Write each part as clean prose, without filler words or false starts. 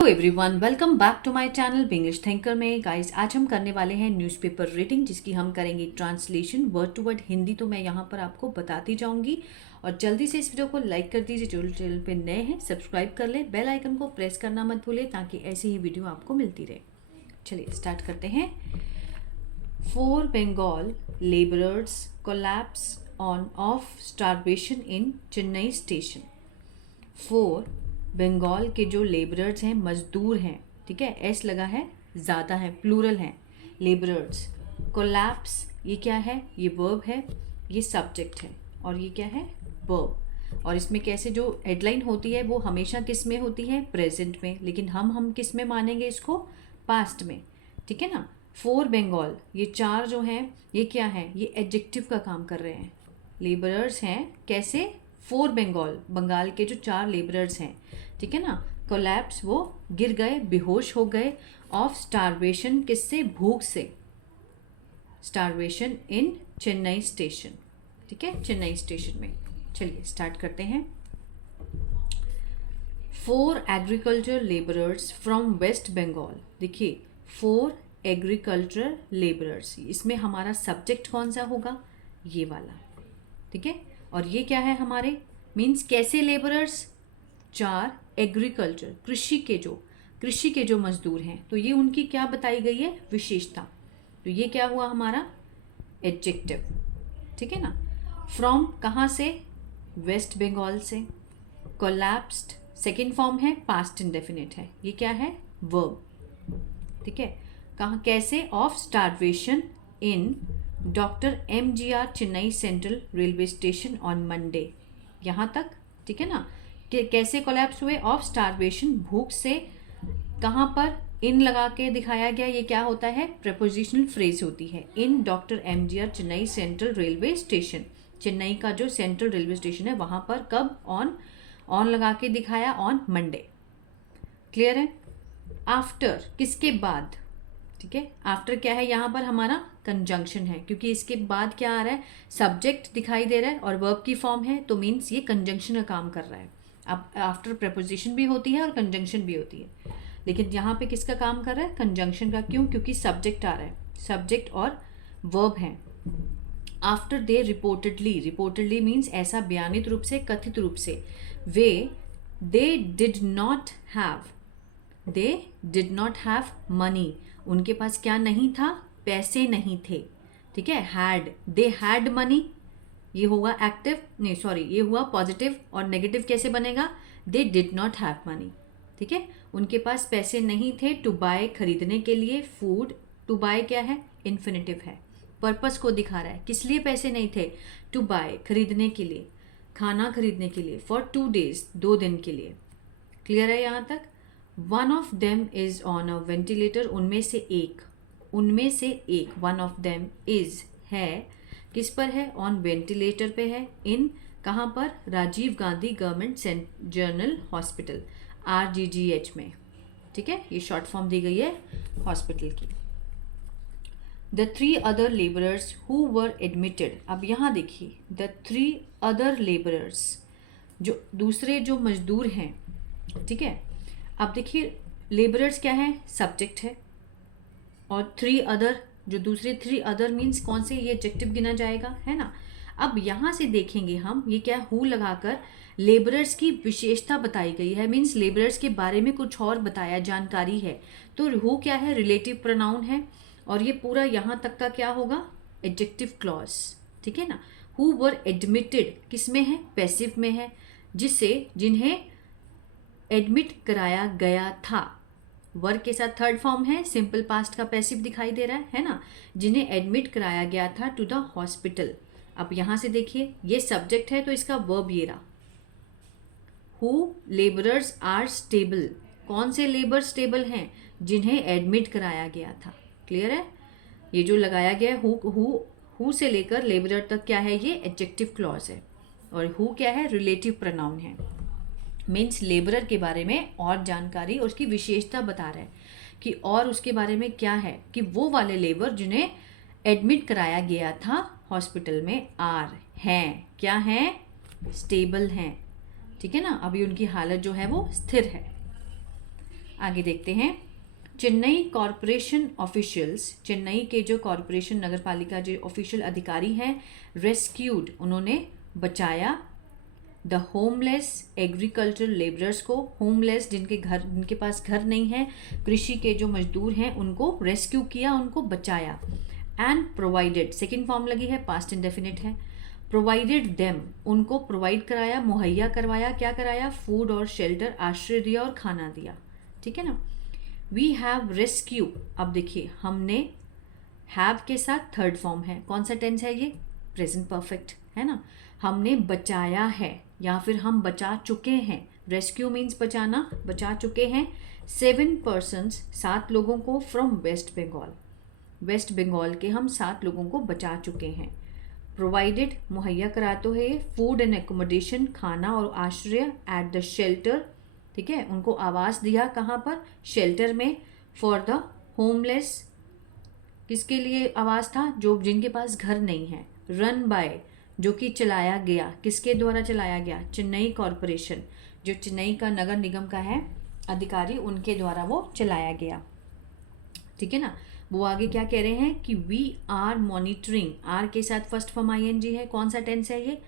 Hello everyone, welcome back to my channel English thinker में। Guys, आज हम करने वाले हैं न्यूज़पेपर रीडिंग, जिसकी हम करेंगे translation word to word Hindi. तो मैं यहाँ पर आपको बताती जाऊँगी और जल्दी से इस वीडियो को लाइक कर दीजिए। जो चैनल पे नए हैं सब्सक्राइब कर ले, बेल आइकन को प्रेस करना मत भूलिए ताकि ऐसी ही वीडियो आपको मिलती रहे। चलिए स्टार्ट करते हैं। 4 Bengal laborers collapse on of starvation in Chennai station. 4 Bengal के जो लेबरर्स हैं, मजदूर हैं, ठीक है, एस लगा है, ज़्यादा है, प्लूरल हैं, लेबरर्स। कोलैप्स, ये क्या है? ये वर्ब है, ये सब्जेक्ट है, और ये क्या है? वर्ब। और इसमें कैसे जो हेडलाइन होती है वो हमेशा किस में होती है? प्रेजेंट में। लेकिन हम किस में मानेंगे इसको? पास्ट में, ठीक है ना। 4 बंगाल, ये 4 जो हैं ये क्या है? ये एडजेक्टिव का काम कर रहे हैं। लेबरर्स हैं कैसे? 4 बंगाल, बंगाल के जो 4 लेबरर्स हैं, ठीक है ना। कोलैप्स, वो गिर गए, बेहोश हो गए। ऑफ स्टारवेशन, किससे? भूख से। स्टारवेशन इन चेन्नई स्टेशन, ठीक है, चेन्नई स्टेशन में। चलिए स्टार्ट करते हैं। 4 agriculture labourers from West Bengal. देखिए, 4 एग्रीकल्चर लेबरर्स, इसमें हमारा सब्जेक्ट कौन सा होगा? ये वाला, ठीक है। और ये क्या है हमारे? मीन्स कैसे लेबरर्स? 4 एग्रीकल्चर, कृषि के जो मजदूर हैं, तो ये उनकी क्या बताई गई है? विशेषता। तो ये क्या हुआ हमारा? एडजेक्टिव, ठीक है ना। फ्रॉम कहाँ से? वेस्ट बंगाल से। कोलैप्स्ड, सेकेंड फॉर्म है, पास्ट इंडेफिनिट है, ये क्या है? वर्ब, ठीक है। कहाँ कैसे? Of starvation in doctor MGR Chennai central railway station on Monday, यहाँ तक, ठीक है ना। कैसे कोलैप्स हुए? ऑफ स्टारवेशन, भूख से। कहाँ पर? इन लगा के दिखाया गया, ये क्या होता है? प्रेपोजिशनल फ्रेज होती है। In doctor MGR Chennai central railway station, Chennai का जो सेंट्रल रेलवे स्टेशन है वहाँ पर। कब? ऑन लगा के दिखाया, ऑन मंडे। क्लियर है। आफ्टर, किसके बाद, ठीक है। आफ्टर क्या है यहाँ पर? हमारा कंजंक्शन है, क्योंकि इसके बाद क्या आ रहा है? सब्जेक्ट दिखाई दे रहा है और वर्ब की फॉर्म है, तो मीन्स ये कंजंक्शन का काम कर रहा है। अब आफ्टर प्रपोजिशन भी होती है और कंजंक्शन भी होती है, लेकिन यहाँ पे किसका काम कर रहा है? कंजंक्शन का। क्यों? क्योंकि सब्जेक्ट आ रहा है, सब्जेक्ट और वर्ब है। आफ्टर दे रिपोर्टेडली मीन्स ऐसा बयानित रूप से, कथित रूप से। They did not have money, उनके पास क्या नहीं था? पैसे नहीं थे, ठीक है। दे हैड मनी, ये होगा एक्टिव, नहीं सॉरी, ये हुआ पॉजिटिव। और नेगेटिव कैसे बनेगा? They did not have money, ठीक है। उनके पास पैसे नहीं थे टू बाय, खरीदने के लिए। फूड, टू बाय क्या है? इन्फिनिटिव है, पर्पस को दिखा रहा है। किस लिए पैसे नहीं थे? टू बाय, खरीदने के लिए, खाना खरीदने के लिए। फॉर 2 days, 2 दिन के लिए। क्लियर है यहाँ तक। One of them is on a ventilator, उनमें से एक, वन ऑफ देम इज है, किस पर है? ऑन वेंटिलेटर पे है। इन कहाँ पर? Rajiv Gandhi government general hospital, RGGH में, ठीक है। ये शॉर्ट फॉर्म दी गई है हॉस्पिटल की। The 3 other labourers who were admitted, अब यहाँ देखिए, द 3 अदर लेबरर्स, जो दूसरे जो मजदूर हैं, ठीक है। अब देखिए, लेबरर्स क्या है? सब्जेक्ट है, और 3 अदर, जो दूसरे 3 अदर मीन्स कौन से? ये एडजेक्टिव गिना जाएगा, है ना। अब यहाँ से देखेंगे हम, ये क्या? हु लगाकर लेबरर्स की विशेषता बताई गई है, मीन्स लेबरर्स के बारे में कुछ और बताया, जानकारी है। तो हु क्या है? रिलेटिव प्रोनाउन है, और ये पूरा यहाँ तक का क्या होगा? एडजेक्टिव क्लॉज, ठीक है ना। हु वर एडमिटेड किस में है? पैसिव में है, जिन्हें एडमिट कराया गया था। वर्क के साथ थर्ड फॉर्म है, सिंपल पास्ट का पैसिव दिखाई दे रहा है ना। जिन्हें एडमिट कराया गया था टू द हॉस्पिटल। अब यहां से देखिए, ये सब्जेक्ट है तो इसका वर्ब ये रहा। हु लेबरर्स आर स्टेबल, कौन से लेबर स्टेबल हैं? जिन्हें एडमिट कराया गया था। क्लियर है। ये जो लगाया गया है हु से लेकर लेबरर तक क्या है? ये एडजेक्टिव क्लॉज है, और हु क्या है? रिलेटिव प्रोनाउन है। मीन्स लेबरर के बारे में और जानकारी और उसकी विशेषता बता रहा है कि, और उसके बारे में क्या है कि वो वाले लेबर जिन्हें एडमिट कराया गया था हॉस्पिटल में, आर हैं, क्या हैं? स्टेबल हैं, ठीक है ना। अभी उनकी हालत जो है वो स्थिर है। आगे देखते हैं। चेन्नई कॉरपोरेशन ऑफिशियल्स, चेन्नई के जो कॉरपोरेशन नगर पालिका जो ऑफिशियल अधिकारी हैं, रेस्क्यूड, उन्होंने बचाया द होमलेस एग्रीकल्चरल लेबरर्स को, होमलेस जिनके पास घर नहीं है, कृषि के जो मजदूर हैं उनको रेस्क्यू किया, उनको बचाया। एंड प्रोवाइडेड, सेकेंड फॉर्म लगी है, पास्ट इंडेफिनिट है। प्रोवाइडेड देम, उनको प्रोवाइड कराया, मुहैया करवाया, क्या कराया, फूड और शेल्टर, आश्रय दिया और खाना दिया। ठीक है ना। वी हैव रेस्क्यू, अब देखिए हमने हैव के साथ थर्ड फॉर्म है, कौन सा टेंस है ये, प्रेजेंट परफेक्ट है ना। हमने बचाया है या फिर हम बचा चुके हैं, रेस्क्यू मीन्स बचाना, बचा चुके हैं 7 पर्सन्स, 7 लोगों को, from West Bengal, West Bengal के हम 7 लोगों को बचा चुके हैं। प्रोवाइडेड, मुहैया कराते हुए, फूड एंड एकोमोडेशन, खाना और आश्रय, एट द शेल्टर, ठीक है, उनको आवास दिया, कहाँ पर, शेल्टर में, फॉर द होमलेस, किसके लिए आवास था, जो जिनके पास घर नहीं है। रन बाय, जो कि चलाया गया, किसके द्वारा चलाया गया, चेन्नई कॉरपोरेशन, जो चेन्नई का नगर निगम का है अधिकारी, उनके द्वारा वो चलाया गया। ठीक है ना। वो आगे क्या कह रहे हैं कि वी आर मॉनिटरिंग, आर के साथ फर्स्ट फॉर्म आईएनजी है, कौन सा टेंस है ये,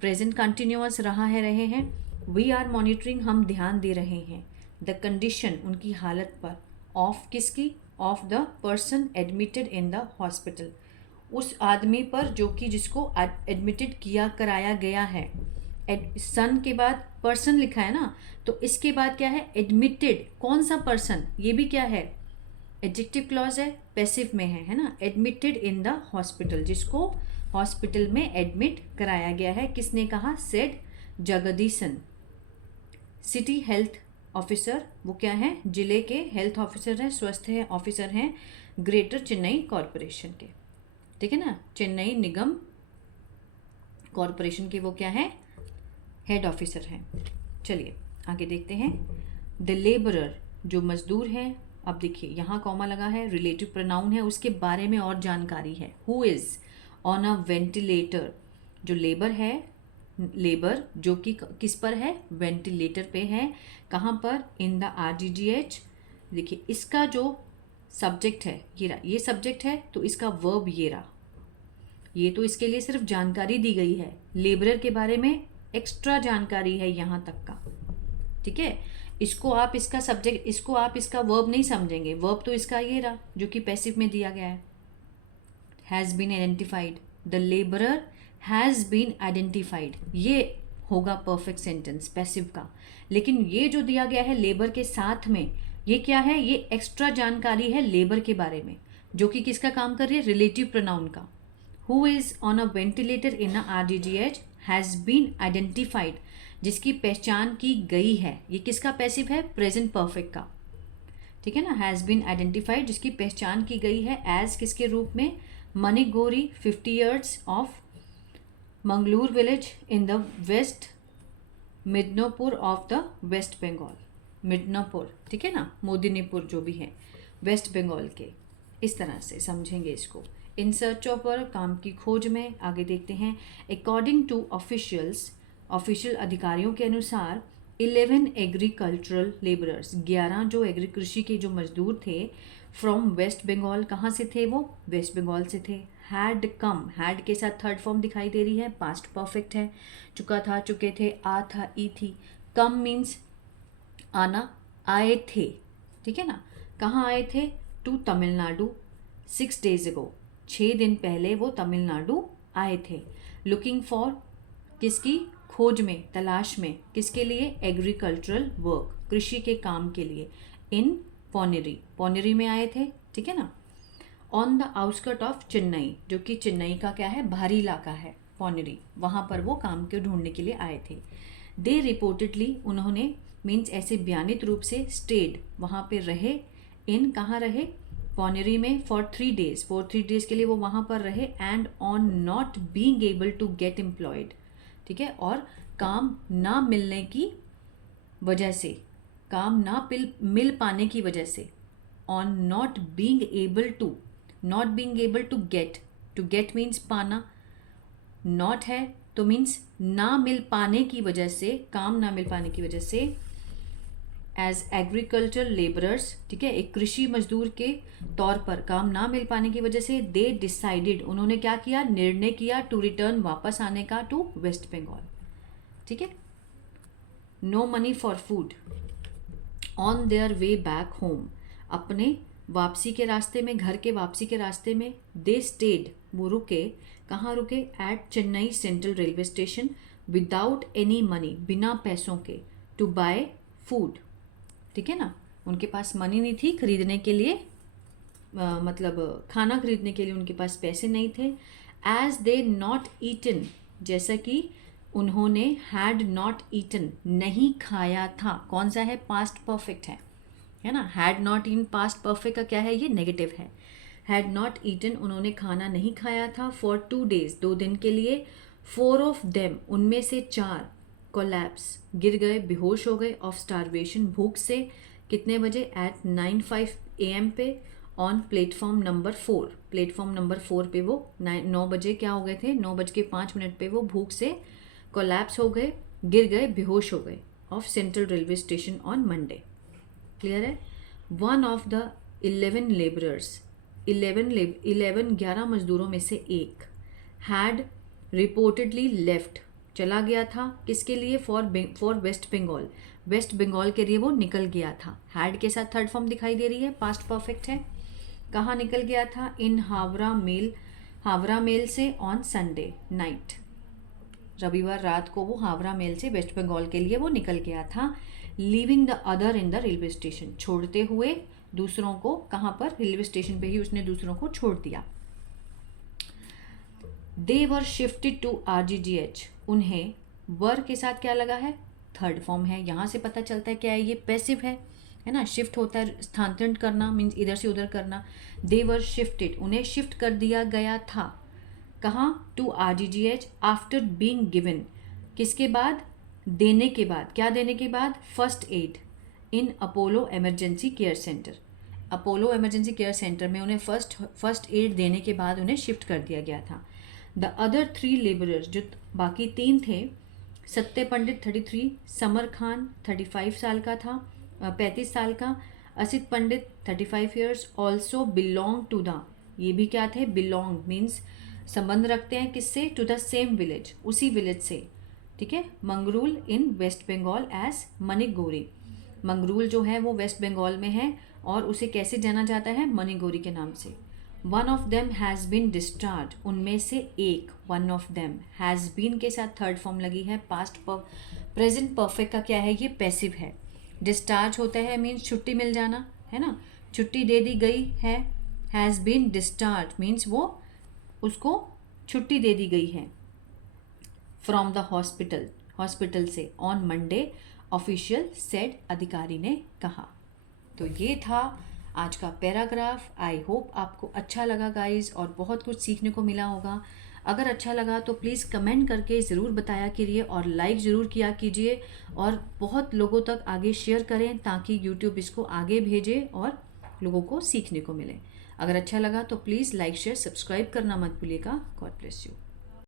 प्रेजेंट कंटिन्यूअस रहा है, रहे हैं। वी आर मॉनिटरिंग, हम ध्यान दे रहे हैं, द कंडीशन, उनकी हालत पर, ऑफ किसकी, of the person admitted in the hospital, उस आदमी पर जो कि जिसको एडमिटेड किया कराया गया है। सन के बाद पर्सन लिखा है ना, तो इसके बाद क्या है, एडमिटेड, कौन सा पर्सन, ये भी क्या है, एडजेक्टिव क्लॉज है, पैसिव में है ना। एडमिटेड इन द हॉस्पिटल, जिसको हॉस्पिटल में एडमिट कराया गया है, किसने कहा, said Jagadeesan. City health officer, वो क्या है, जिले के हेल्थ ऑफिसर हैं, स्वस्थ है ऑफिसर हैं, ग्रेटर चेन्नई कॉरपोरेशन के। ठीक है ना, चेन्नई निगम कॉरपोरेशन के वो क्या है, हेड ऑफिसर हैं। चलिए आगे देखते हैं। द लेबरर, जो मजदूर हैं, अब देखिए यहाँ कॉमा लगा है, रिलेटिव प्रोनाउन है, उसके बारे में और जानकारी है। Who is on a ventilator, जो लेबर है, लेबर जो कि किस पर है, वेंटिलेटर पे है, कहाँ पर, इन द आरजीजीएच। देखिए इसका जो सब्जेक्ट है ये रहा, ये सब्जेक्ट है तो इसका वर्ब ये रहा, ये तो इसके लिए सिर्फ जानकारी दी गई है, लेबरर के बारे में एक्स्ट्रा जानकारी है यहाँ तक का। ठीक है, इसको आप इसका सब्जेक्ट, इसको आप इसका वर्ब नहीं समझेंगे, वर्ब तो इसका ये रहा जो कि पैसिव में दिया गया है। Has been identified, the labourer has been identified, ये होगा परफेक्ट सेंटेंस पैसिव का। लेकिन ये जो दिया गया है लेबर के साथ में, ये क्या है, ये एक्स्ट्रा जानकारी है लेबर के बारे में, जो कि किसका काम कर रही है, रिलेटिव प्रोनाउन का। Who is on a ventilator in a RGGH has been identified, जिसकी पहचान की गई है, ये किसका पैसिव है, प्रेजेंट परफेक्ट का। ठीक है ना, हैज़ बीन आइडेंटिफाइड, जिसकी पहचान की गई है, एज किसके रूप में, Manigori 50 years of Mangalur village in the West Midnapore of the West Bengal, Midnapore, ठीक है ना, मोदिनीपुर जो भी है, वेस्ट बंगाल के, इस तरह से समझेंगे इसको। इन सर्च ऑफ, पर काम की खोज में। आगे देखते हैं। अकॉर्डिंग टू ऑफिशियल्स, ऑफिशियल अधिकारियों के अनुसार 11 एग्रीकल्चरल लेबरर्स, 11 जो कृषि के जो मजदूर थे, फ्रॉम वेस्ट बंगाल, कहाँ से थे वो, वेस्ट बंगाल से थे। हैड कम, हैड के साथ थर्ड फॉर्म दिखाई दे रही है, पास्ट परफेक्ट है, चुका था, चुके थे, आ था, ई थी। कम मीन्स आना, आए थे, ठीक है ना। कहाँ आए थे, टू तमिलनाडु 6 days ago, 6 दिन पहले वो तमिलनाडु आए थे। लुकिंग फॉर, किसकी, खोज में, तलाश में, किसके लिए, एग्रीकल्चरल वर्क, कृषि के काम के लिए। इन पौनेरी, पौनेरी में आए थे, ठीक है ना। On the outskirt of Chennai, जो कि चेन्नई का क्या है, बाहरी इलाका है पौनेरी, वहाँ पर वो काम के ढूंढने के लिए आए थे। दे रिपोर्टेडली, उन्होंने, मीन्स ऐसे बयानित रूप से, स्टेड, वहाँ पे रहे, इन कहाँ रहे, पौनेरी में, फॉर 3 days, फॉर 3 days के लिए वो वहाँ पर रहे। And on not being able to get employed, ठीक है, और काम ना मिलने की वजह से, काम ना मिल पाने की वजह से। On not being able to, not being able to get means पाना, नॉट है तो मीन्स ना मिल पाने की वजह से, काम ना मिल पाने की वजह से एज एग्रीकल्चर लेबरर्स, ठीक है, एक कृषि मजदूर के तौर पर काम ना मिल पाने की वजह से दे डिसाइडेड, उन्होंने क्या किया, निर्णय किया, टू रिटर्न, वापस आने का, टू वेस्ट बंगाल, ठीक है। No money for food on their way back home, अपने वापसी के रास्ते में, घर के वापसी के रास्ते में, दे स्टेड, वो रुके, कहाँ रुके, at Chennai central railway station, without any money, बिना पैसों के, टू बाय फूड, ठीक है ना, उनके पास मनी नहीं थी खरीदने के लिए, मतलब खाना खरीदने के लिए उनके पास पैसे नहीं थे। एज दे नॉट ईटन, जैसा कि उन्होंने हैड नॉट ईटन, नहीं खाया था, कौन सा है, पास्ट परफेक्ट है ना, had not in past perfect का क्या है, ये नेगेटिव है। हैड नॉट ईटन, उन्होंने खाना नहीं खाया था, फॉर 2 days, 2 दिन के लिए, 4 of them, उनमें से 4, कोलैप्स, गिर गए, बेहोश हो गए, ऑफ स्टारवेशन, भूख से, कितने बजे, एट 9:05 AM पे, on platform number 4, platform number 4 पे वो 9 बजे क्या हो गए थे, 9:05 पे वो भूख से कोलैप्स हो गए, गिर गए, बेहोश हो गए, of central railway station on Monday. Clear है। वन ऑफ द 11 लेबरर्स, 11 मजदूरों में से एक, हैड रिपोर्टेडली लेफ्ट, चला गया था, किसके लिए, for West Bengal, West Bengal के लिए वो निकल गया था। हैड के साथ थर्ड फॉर्म दिखाई दे रही है, पास्ट परफेक्ट है। कहाँ निकल गया था, इन हावड़ा मेल से, ऑन संडे नाइट, रविवार रात को वो हावड़ा मेल से वेस्ट बंगाल के लिए वो निकल गया था। Leaving the other in the railway station, छोड़ते हुए दूसरों को, कहाँ पर, रेलवे स्टेशन पे ही उसने दूसरों को छोड़ दिया। दे वर शिफ्टेड टू RGGH, उन्हें वर के साथ क्या लगा है, थर्ड फॉर्म है, यहाँ से पता चलता है क्या है, ये पैसिव है ना, शिफ्ट होता है स्थानांतरित करना, मीन्स इधर से उधर करना। दे वर शिफ्टेड, उन्हें शिफ्ट कर दिया गया था, कहाँ, to RGGH, after being given, किसके बाद, देने के बाद, क्या देने के बाद, first aid, in Apollo emergency care centre, Apollo emergency care centre में उन्हें फर्स्ट एड देने के बाद उन्हें शिफ्ट कर दिया गया था। द अदर 3 लेबरर्स, जो बाकी 3 थे, सत्य पंडित 33, समर खान 35 साल का था, 35 साल का, Asit Pandit 35 years, also belong to the, ये भी क्या थे, बिलोंग मीन्स संबंध रखते हैं किससे, टू द सेम विलेज, उसी विलेज से, ठीक है, मंगरूल इन वेस्ट बंगाल एज मणिगौरी, मंगरूल जो है वो वेस्ट बंगाल में है और उसे कैसे जाना जाता है, मणिगौरी के नाम से। One of them has been discharge, उनमें से एक, one of them, has been के साथ थर्ड फॉर्म लगी है, पास्ट प्रेजेंट परफेक्ट का क्या है, ये पैसिव है। डिस्चार्ज होता है मीन्स छुट्टी मिल जाना, है ना, छुट्टी दे दी गई है। हैज़ बीन डिस्चार्ज मीन्स वो, उसको छुट्टी दे दी गई है, फ्रॉम द हॉस्पिटल से, ऑन मंडे, ऑफिशियल सेड, अधिकारी ने कहा। तो ये था आज का पैराग्राफ। आई होप आपको अच्छा लगा गाइज, और बहुत कुछ सीखने को मिला होगा। अगर अच्छा लगा तो प्लीज़ कमेंट करके ज़रूर बताया कीजिए, और लाइक ज़रूर किया कीजिए, और बहुत लोगों तक आगे शेयर करें ताकि यूट्यूब इसको आगे भेजे और लोगों को सीखने को मिले। अगर अच्छा लगा तो प्लीज़ लाइक शेयर सब्सक्राइब करना मत भूलिएगा। God bless you.